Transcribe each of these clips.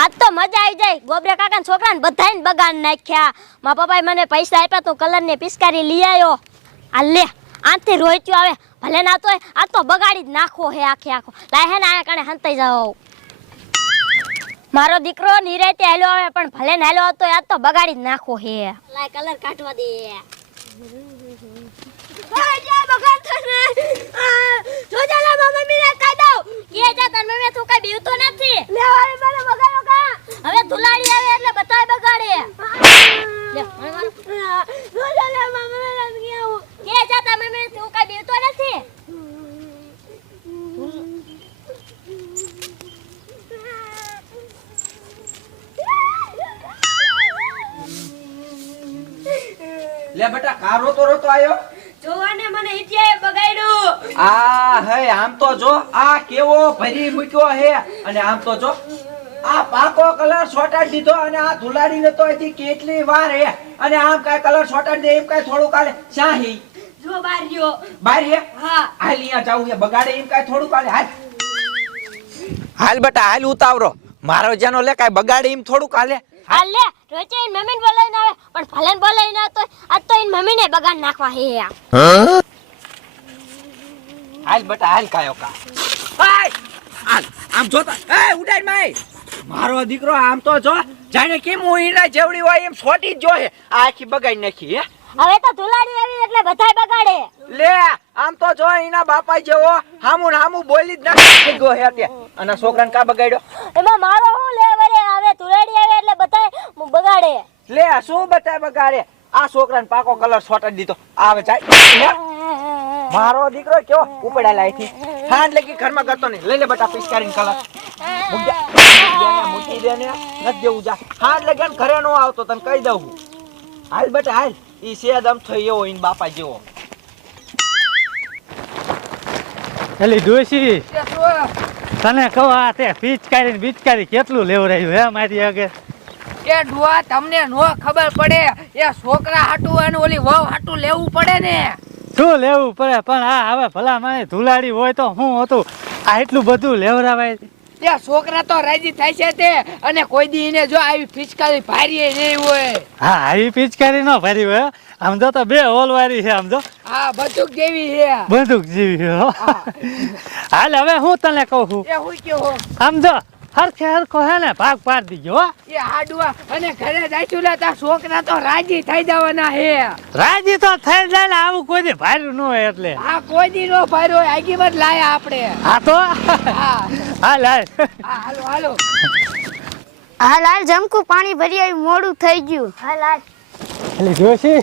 આજ તો મજા આવી જાય. ગોબરે કાકા છોકરાને બધાને બગાડ નાખ્યા. મારા પપ્પાએ મને પૈસા આપ્યા તો કલરની પિસ્કારી લઈ આવ્યો આ લે આથી રોહિત્યો આવે. ભલે ના તોય આ તો બગાડી જ નાખો હે આખે આખો. લાય હે ને આયા કણે હંતાઈ જાઓ. મારો દીકરો નિરાતે હેલો આવે પણ ભલે ને હેલો હતો આ તો બગાડી જ નાખો હે. લાય કલર કાઢવા દે. હવે ધુલાડી આવે એટલે બતાય બગાડે. લે, મને મારો. કે જા તમે મમ્મીને તું કઈ બીવતો નથી? લે બેટા કા રોતો રોતો આવ્યો જોવાને મને ઇતિયાએ બગાડ્યું. આ હે આમ તો જો આ કેવો ભરી મૂક્યો હે. અને આમ તો જો આ પાકો કલર સોટાડી દીધો અને આ ધુલાડીને તો અહીંથી કેટલી વાર હે અને આમ કાંઈ કલર સોટાડી દે એમ કાય થોડું કાલે શાહી. જો બાર રહ્યો. હા? હાલ અહીંયા જાવું હે બગાડે એમ કાંઈ થોડું કાલે હાલ. હાલ બેટા હાલ ઉતાવરો મારો જેનો લે કાંઈ બગાડે એમ થોડું કાલે હાલ લે રોજે ઈન મમ્મીને બોલાવીને આવે. પણ ભલે ને બોલાવીને આવતો હોય, આજ તો ઈન મમ્મીને બગાડ નાખવા હે હાલ બેટા હાલ કાયો કા. હાલ આમ જોતા. એ ઉડાઈ માય. મારો દીકરો આમ તો જો જાણે કેમ હું જેવડી હોય એમ છોટી જ જો હે. આખી બગાડી નાખી હે. હવે તો ધુલાડી આવી એટલે બધાય બગાડે. લે આમ તો જો એના બાપા જેવો હામુ ને બોલી જ નાખી ગયો હે તે અને છોકરાને કા બગાડ્યો? એમાં મારો શું લે વરે હવે ધુલાડી આવે એટલે બધાય બગાડે. લે શું બધાય બગાડે? આ છોકરાને પાકો કલર છોટાડી દીધો. આવે જાય. મારો દીકરો કેવો ઉપડાયેલા અહીંથી હાંડ લગી ઘરમાં કરતો નહીં. લઈ લે બટા કરીને કલર. મૂકી દે. ને, મૂકી દે ને. નથી દેવું જા. હાંડ લગન ઘરે નો આવતો તને કહી દઉં. હાલ બેટા હાલ. ઈ સેદ આમ થઈ એવો ઈન બાપા જેવો. એલી ડોશી તને કહો આ તે પિચકારી ને બિચકારી કેટલું લેવરાયું હે મારી આગળ? એ ડુઆ તમને નો ખબર પડે એ છોકરા હાટું અને ઓલી વહુ હાટું લેવું પડે ને. શું લેવું પડે? પણ આ હવે ભલા મારી ધુલાડી હોય તો હું હતું? આ એટલું બધું લેવરાવાય? એ છોકરા તો રાજી થાય છે તે. અને કોઈ દી ને જો આવી પિચકારી ભારી નહીં હોય. હા આવી પિચકારી ન ભારી હોય આમ જો તો બે હોલ વારી છે આમ જો. હા બંદૂક જેવી છે. બંદૂક જેવી છે હાલ હવે હું તને કહું છું. એ હું કહું આમ જો હરખે હરખો હે ને ભાગ પાડ દીજો એ હાડુઆ અને ઘરે જાઈશું લે તાર છોકરા તો રાજી થઈ જવાના હે. રાજી તો થઈ જાય ને આવું કોઈ દી ભાર્યું ન હોય એટલે. આ કોઈ દી નો ભાર્યો આગી મત લાયા આપણે. હા તો? હા. હાલ હાલ. હાલો હાલો હાલ હાલ જમકું પાણી ભરી મોડું થઈ ગયું. હાલ હાલ. એટલે જોશી?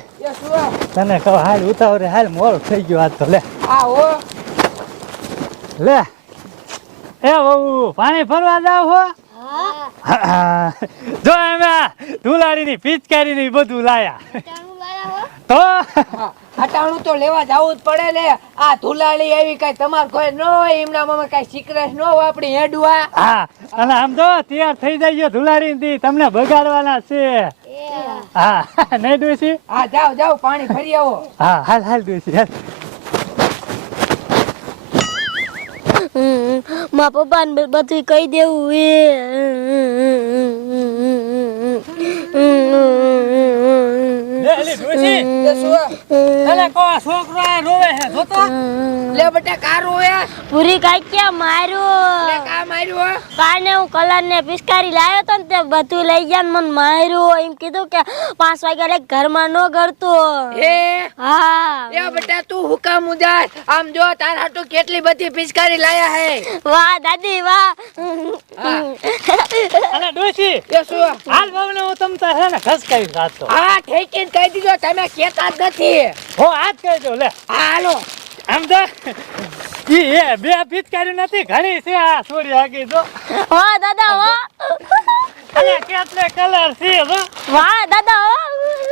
તને કહો હાલ ઉતાવળે હાલ મોડું થઈ ગયું આજ તો લે. હા લે. એ બહુ પાણી ફરવા જાવ હો? હા. જો અમે ધુલાડીની પિચકારીની બધું લાયા. તો? હા, તો લેવા જવું જ પડે ને. આ ધુલાળી એવી કઈ તમાર કોઈ ન હોય એમના મામા કઈ સિક્રેટ ન હોય આપણી હેડવા હા? અને આમ તો તૈયાર થઈ જાય ધુલાળી થી તમને બગાડવાના છે. હા નહીં ડોસી હા જાઓ જાઓ પાણી ભરી આવો. હા હાલ હાલ ડોસી હાલ. મા પપ્પા ને બધું કહી દેવું એ પૂરી કાક્યા માર્યું? કા માર્યું કાને હું કલર ને પિચકારી લાવ્યો તો ને તે બધું લઈ ગયા ને મને માર્યું એમ કીધું કે પાંચ વાગ્યા ઘરમાં નો કરતું હે? હા. એ બટા તું હુકામ ઉદાસ આમ જો તારા હાટુ કેટલી બધી પિચકારી લાયા હે? વાહ દાદી વાહ. અને ડોસી એ શું હાલ બાબને હું તમ તાર ને ખસકાવી રાખતો હા ઠેકીને કહી દીધો તમે કેતા જ નથી. હો આજ કહી દો લે. હા હાલો. આમ તો ઈ એ બે પિચકારી નથી ઘણી છે આ છોડી આગી જો. વાહ દાદા વાહ અને કેટલે કલર છે હો વાહ દાદા હો.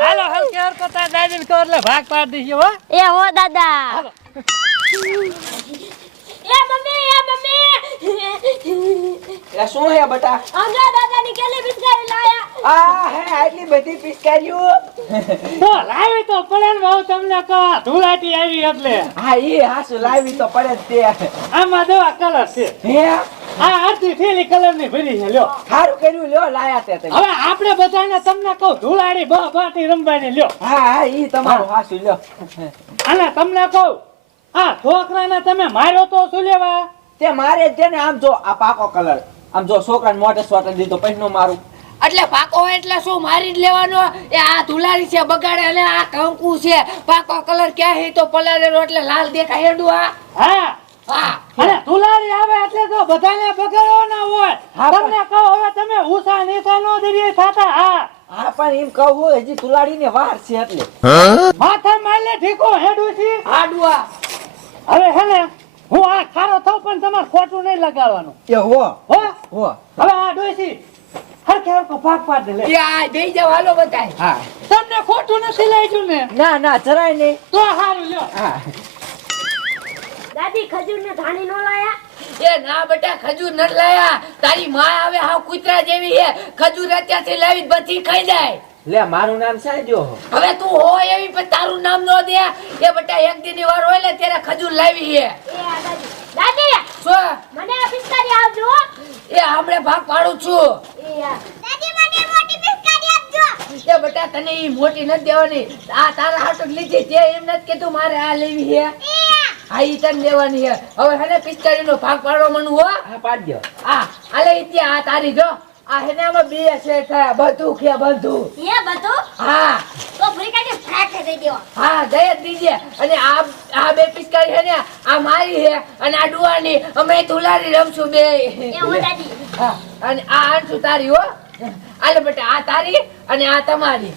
હાલો હાલ કેર કોતા દાદી ને એટલે ભાગ પાડ દઈએ હો. એ હો દાદા. એ મમ્મી એ મમ્મી. એ શું હે બટા? અંગા દાદાની કેલી બિસ્કારી લાયા. આ હે આટલી બધી પિચકારીઓ? તો લાવી તો પડે ને બહુ તમને કહો ધૂળાટી આવી એટલે. હા એ હાસુ લાવી તો પડે જ તે. આમાં દવા કલર છે. હે? આ આરતી થેલી કલરની ભરી છે લ્યો. સારું કર્યું લ્યો લાયા તે તમે. હવે આપણે બધાને તમને કહું ધૂળાડી બહ બાટી રમવાની લ્યો. હા હા ઈ તમારું હાસુ લ્યો. અને તમને કહું આ છોકરાને તમે માર્યો તો શું લેવા? તે મારે છે ને આમ જો આ પાકો કલર આમ જો છોકરાને મોઢે સ્વાટર દીધો પછી મારું. એટલે પાકો એટલે શું મારી જ લેવાનો? એ આ ધુલારી છે બગાડે અને આ કંકુ છે. પાકો કલર ક્યાં હે તો પલારેલો એટલે લાલ દેખાય હેડું આ હા. હા. અને ધુલાડી આવે એટલે તો બધાને બગાડો ના હોય. તમને કહો હવે તમે ઉષા નીસા નો દરિયે થાતા હા. હા પણ એમ કહું હજી તુલાડી ને વાર છે એટલે. માથા મારલે ઠીકો હેડું છે. આડુઆ હવે હે ને હું આ ખારો થઉં પણ તમારે ખોટું નહીં લગાડવાનું. એ હો હો? હો. હવે આ ડોસી હરખે હરખો ભાગ પાડ લે. એ આ દઈ જાવ હાલો બતાય હા. તમને ખોટું નથી લાગ્યું ને? ના ના જરાય નહીં. તો હારું લ્યો. હા. દાદી ખજૂર ને ધાણી નો લાયા? એ ના બેટા ખજૂર ન લાયા. તારી માં આવે હાવ કૂતરા જેવી હે ખજૂર અત્યારથી લાવી બધી ખાઈ જાય. લે મારું નામ સાજો હવે તું હોય એવી પણ તારું નામ નો દે. એ બટા એક દિનની વાર હોય ને ત્યારે ખજૂર લાવી હે. દાદી સો મને આ પિસ્કારી આવજો એ હમણે ભાગ પાડું છું. દાદી મને મોટી પિસ્કારી આપજો. એ બટા તને ઈ મોટી નથી દેવાની. આ તારા હાટુ લીધી. તે એમ નથી કીધું મારે આ લેવી હે. હા. ઈ તને દેવાની હે. હવે હેને પિસ્કારી નો ભાગ પાડવા મનુ હો. હા પાડજો. આ આલે ઈ ત્યાં આ તારી જો. આ હેને આમાં બે છે થયા બધું કે બધું. એ બધું? હા. તો ભૂરી કાઢી ફ્રેક દઈ દેવા. હા દે દીજે. અને આ આ બે પિચકારી હે ને આ મારી હે અને આ ડુવાની અમે ધુલારી રમશું બે. એ હું દાદી. હા. અને આ આંસુ તારી હો. આલે બેટા આ તારી અને આ તમારી.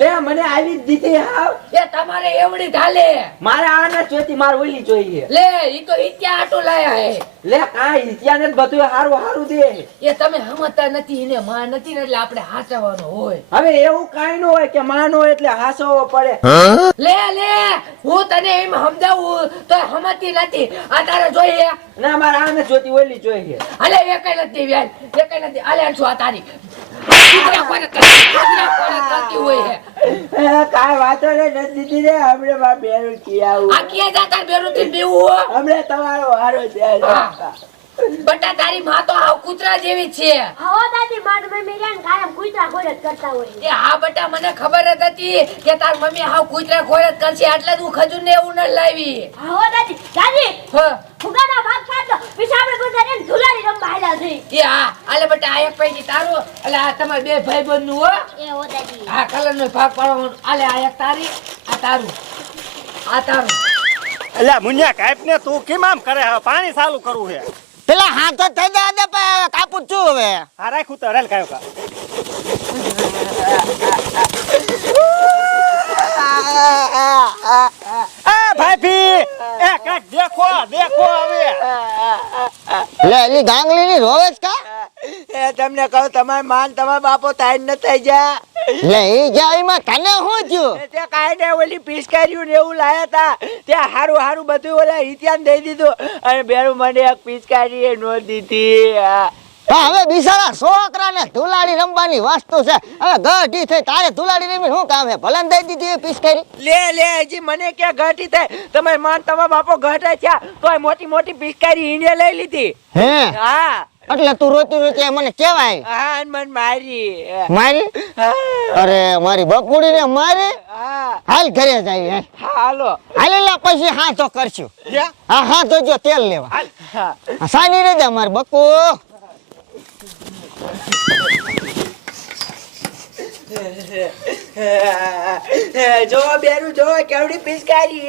લે મને આવી દીધી હાવ. એ તમારે એવડી ઢાલે. મારે આ ના જોતી મારે ઓલી જોઈએ. લે ઈ તો ઇત્યા આટો લાયા હે. લે આ ઇત્યા ને બધું હારું હારું દે. એ તમે હમતા નથી ને માં નથી ને એટલે આપણે હાચવવાનો હોય. હવે એવું કાઈ ન હોય કે માનો એટલે હાસવો પડે. લે લે હું તને એમ સમજાવું તો હમતી નથી. આ તારે જોઈએ. ના મારે આ નથી જોતી ઓલી જોઈએ. અલે એકેય નથી વ્યાલ એકેય નથી. અલે આંસુ આ તારી. વાતો ને હમણે બેરું આવું આ ક્યાં જાતા બેરું થી બીવું હમણે તમારો હારો છે. બટા તારી માં તો આવ કૂતરા જેવી છે. હો દાદી માર મમ્મી રેન કાયમ કુતરા ખોર કરતા હોય એ હા બટા મને ખબર જ હતી કે તાર મમ્મી હાવ કુતરા ખોર જ કરશે. એટલે તું ખજૂર ને એવું ન લાવી. હો દાદી દાદી હા. ફુગાના ભાગ પાડો પછી આપણે બધા રેન ધુલાડી રમવા આયલા છે. એ હા આલે બટા આ એક પૈકી તારો એટલે આ તમારે બે ભાઈ બંધનું હો. એ હો દાદી. કલર નો ભાગ પાડવાનો. આલે આ એક તારી આ તારું. આ તારું. એટલે મુન્યા કાપ ને તું કેમ આમ કરે? હવે પાણી ચાલુ કરવું છે. પેલા હાથ થઈ જાય કાપુ કાપું છું હવે. આ રાખ્યું તો રેલ કાયો કા એ ભાભી એ કાક દેખો દેખો હવે લે એલી ગાંગલી ની રોવે છે કા? એ તમને કહું તમારે માન તમારા બાપો તાઈ ન થઈ જા. લે ઈ જાય તને શું થયું? તે કાઈ ને ઓલી પિચકારીયું ને એવું લાયા તા. ત્યાં હારું હારું બધું ઓલા હિત્યાન દઈ દીધું. અને બેરું મને એક પિચકારી એ નો દીધી. હવે બિચારા છોકરાને ધુલાડી રમવાની વસ્તુ છે. હવે ગઢી થઈ તારે ધુલાડી રમી શું કામ હે ભલન દઈ દીધી પીસ કરી લે લે હજી મને ક્યાં ઘટી થાય? તમે માન તમારા બાપો ઘટે છે તોય મોટી મોટી પિસ્કારી ઈને લઈ લીધી. હે? હા. એટલે તું રોતી રોતી મને કેવાય હા મન મારી. મારી? અરે મારી બકુડી ને મારી હાલ ઘરે જાય હે. હાલો. હાલ એલા પછી હા તો કરશું. હા હા તો જો તેલ લેવા. સાની રે દે મારી બકુ જો બેરું જો કેવડી પિસકારી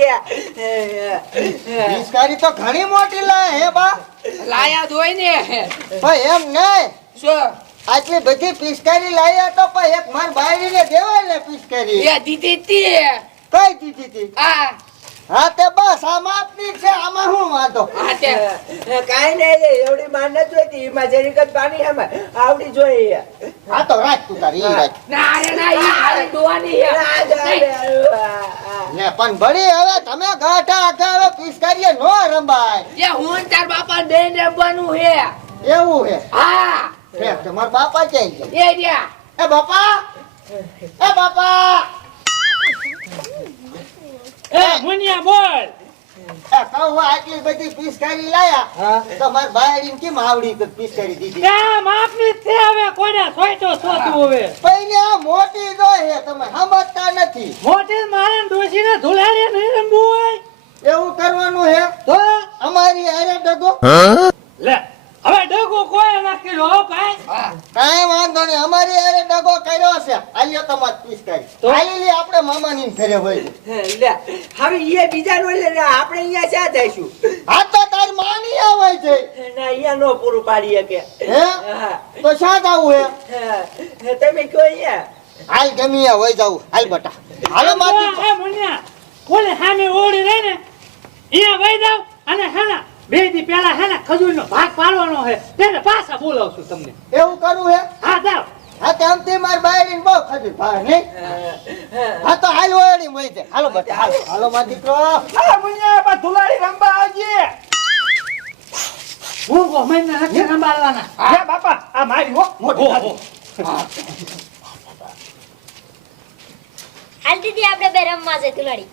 પિસકારી તો ઘણી મોટી લાય હે બા. લાયા ધોઈ ને. ભાઈ એમ નહીં. શું? આટલી બધી પિસકારી લાયા તો પણ એક માર બાયરીને દેવાય ને પિસકારી એ દીધી તી. કઈ દીધી તી? આ. હા તે બસ આમાં આપની છે આમાં આ તે. કાઈ નહીં એવડી માન ન જોઈતી એમાં જરીક જ પાણી એમાં આવડી જોઈએ આ તો રાખ તું તારી રાખ. ના અરે ના ઈ ખાલી ડોવાની હે આ જો નહીં. બેરું, ને પણ બળી હવે તમે ગાંઠા આખા હવે પિચકારીએ નો રંબાય હું તાર બાપા બેન રમવાનું હે એવું હે હા. હે તમારા બાપા એ રહ્યા. એ બાપા! એ બાપા! એ મુનિયા બોલ. કહું આટલી બધી પિચકારી લાયા. તો મારી બાયડીને કેમ આવડી તો પિચકારી દીધી? ત્યાં માપની છે હવે કોઈને સોયટો સોતું હવે. પહેલે આ મોટી જો હે તમે સમજતા નથી. મોટી મારે ડોસીને ધુલાડી નહીં રમવું હોય. એવું કરવાનું હે તો? અમારી અરે ડગો. લે હવે ડગો કોઈ નાખી હો કાંઈ વાંધો નહીં. અમારી યારે ડગો કર્યો છે. આલ્યો તમાર પિચકારી તો? આલી આપણે મામાની ઘરે હોય લે. હવે ઈએ બીજા નો લે આપણે અહીંયા ક્યાં જઈશું? હા તો તાર માની આવે છે. ના અહીંયા નો પૂરું પાડી શકે. હે? તો શા જાવું હે. હા. તમે કયો અહીંયા હાલ ગમીયા હોય જાવું હાલ બટા. હાલો માટી. એ મુન્યા. કોલે સામે ઓળી રહે ને અહીંયા વઈ જાવ અને હેના બે દી પેલા હેના ખજૂરનો ભાગ પાડવાનો છે તેને પાછા બોલાવશું તમને. એવું કરવું હે? હા જાવ હા તે મારી બાયડીને બહુ ખજૂર ભાવે નહીં? હા તો હાલ ઓયડી મળી જાય. હાલો બટા હાલો હાલો માં દીકરો. હા મુનિયા બા ધુલાડી રંબા આવજે. હું કહું મને નથી સંભાળવાના હા. બાપા આ મારી હો મોટો હો. હાલ દીદી આપણે બે રમવા જઈ તુલાડી